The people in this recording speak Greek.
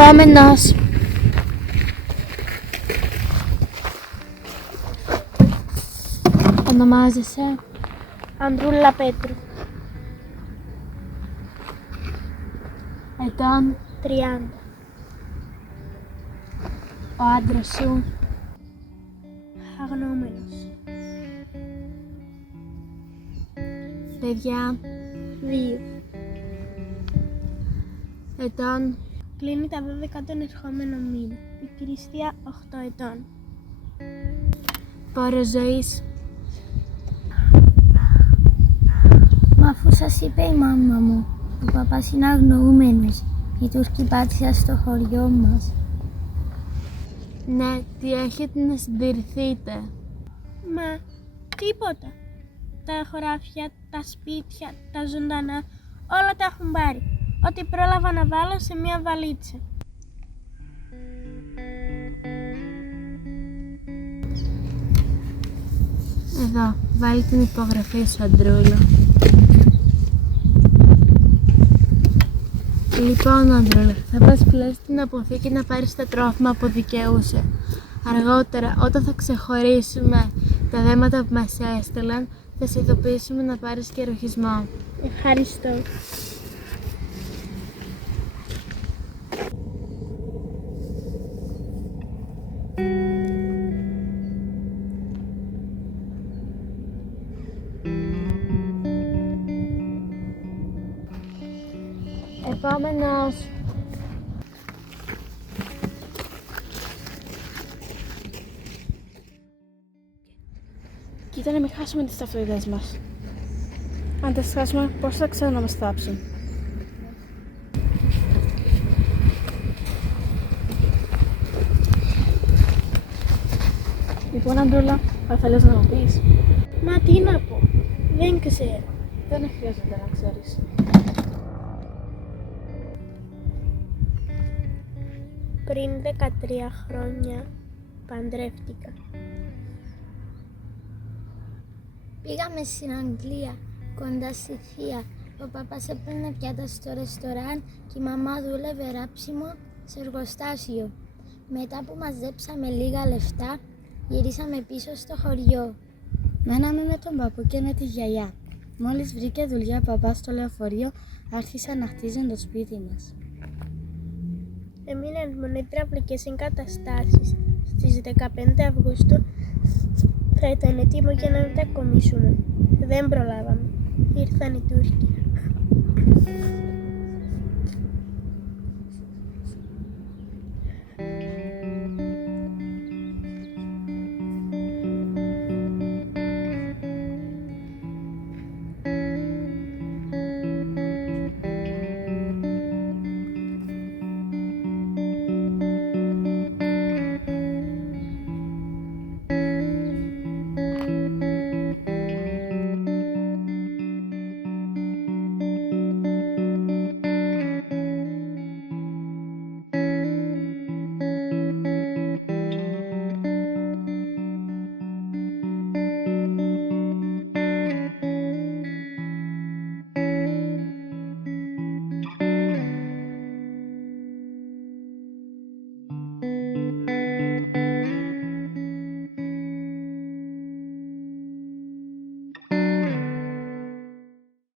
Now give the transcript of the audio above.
Επόμενος. Ονομάζεσαι? Ανδρούλα Πέτρου. Ετών? 30. Ο άντρας σου? Αγνοούμενος. Παιδιά? 2. Ετών? Κλείνει τα 12 τον ερχόμενο μήνα. Η Κρίστια 8 ετών. Πόρος ζωής? Μα αφού σας είπε η μάμα μου, ο παπάς είναι αγνοούμενος. Οι Τούρκοι πάτησαν στο χωριό μας. Ναι, τι έχετε να συντηρηθείτε? Μα τίποτα. Τα χωράφια, τα σπίτια, τα ζωντανά, όλα τα έχουν πάρει. Ό,τι πρόλαβα να βάλω σε μια βαλίτσα. Εδώ, βάλει την υπογραφή σου, Αντρούλα. Λοιπόν, Αντρούλα, θα πας πλέον στην αποθήκη να πάρεις τα τρόφιμα που δικαιούσε. Αργότερα, όταν θα ξεχωρίσουμε τα δέματα που μας έστειλαν, θα σε ειδοποιήσουμε να πάρεις και ρουχισμό. Ευχαριστώ. Επόμενος. Κοίτα να μην χάσουμε τις ταυτότητες μας. Αν τις χάσουμε, πώς θα ξέρουν να μας θάψουν? Λοιπόν, Αντρούλα, θέλεις να μου πεις? Μα τι να πω, δεν ξέρω. Δεν χρειάζεται να ξέρεις. Πριν 13 χρόνια παντρεύτηκα. Πήγαμε στην Αγγλία, κοντά στη θεία. Ο παπάς έπαιρνε πιάτα στο ρεστοράν και η μαμά δούλευε ράψιμο σε εργοστάσιο. Μετά που μαζέψαμε λίγα λεφτά, γυρίσαμε πίσω στο χωριό. Μέναμε με τον παππού και με τη γιαγιά. Μόλις βρήκε δουλειά παπά στο λεωφορείο, άρχισαν να χτίζουν το σπίτι μας. Έμειναν μόνο υδραυλικές εγκαταστάσεις. Στις 15 Αυγούστου θα ήταν έτοιμο για να μετακομίσουμε. Δεν προλάβαμε. Ήρθαν οι Τούρκοι.